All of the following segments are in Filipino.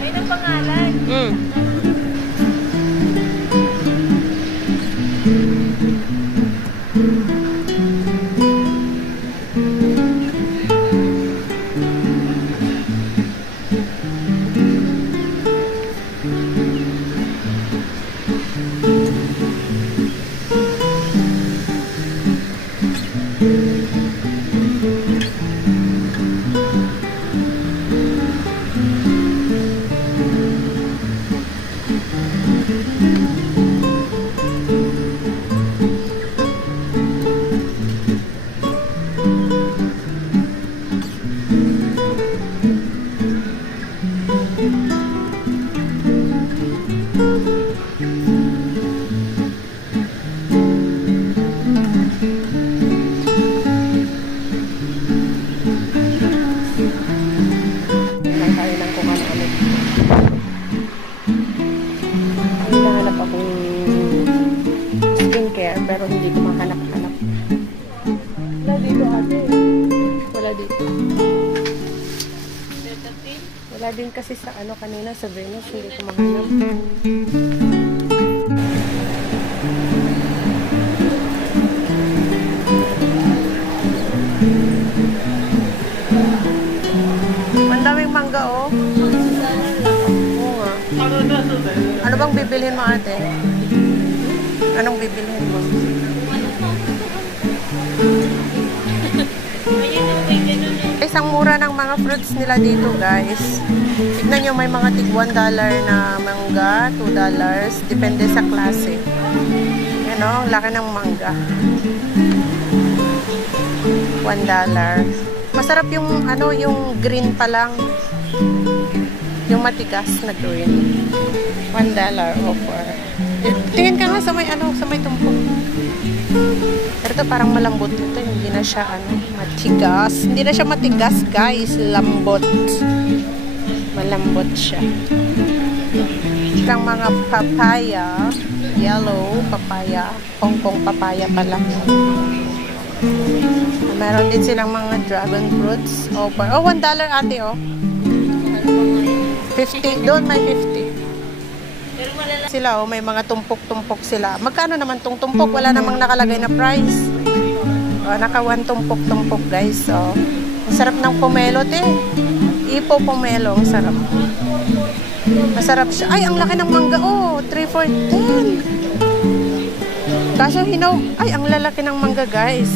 May nang pangalan. Pero hindi ko mahanap-hanap. Wala dito ate. Wala dito. Wala din kasi sa ano kanina sa Venus. Hindi ko mahanap. Ang daming mangga oh. Oo nga. Ano bang bibilhin mo ate? Anong bibilhin mo? Isang mura ng mga fruits nila dito guys. Tignan nyo, may mga tig $1 na mangga, $2. Depende sa klase. Yan o, laki ng mangga. $1. Masarap yung ano, yung green pa lang. Yung matigas na green. $1 offer. Tingin ka nga sa may ano, sa may tumpok. Pero ito parang malambot ito, hindi na siya ano, matigas. Hindi na siya matigas, guys, lambot. Malambot siya. Itang mga papaya, yellow papaya, Hong Kong papaya pala. Meron din silang mga dragon fruits. Oh, $1 ate oh. 50, doon may 50. Sila oh, may mga tumpok-tumpok sila. Magkano naman tong tumpok? Wala namang nakalagay na price. Oh, naka 1 tumpok-tumpok guys. Oh. Ang sarap ng pomelo te. Ipo pomelo, ang sarap. Masarap siya. Ay, ang laki ng mangga oh. 3 for 10. Kaso hinog. Ay, ang lalaki ng mangga guys.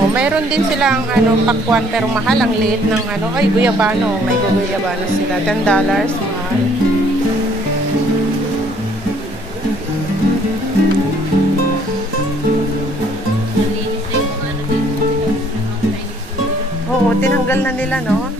Oh, mayroon din silang ano, pakwan pero mahal ang liit ng ano, ay guyabano, may guyabano sila, $10 mahal. Oo, tinanggal na nila no.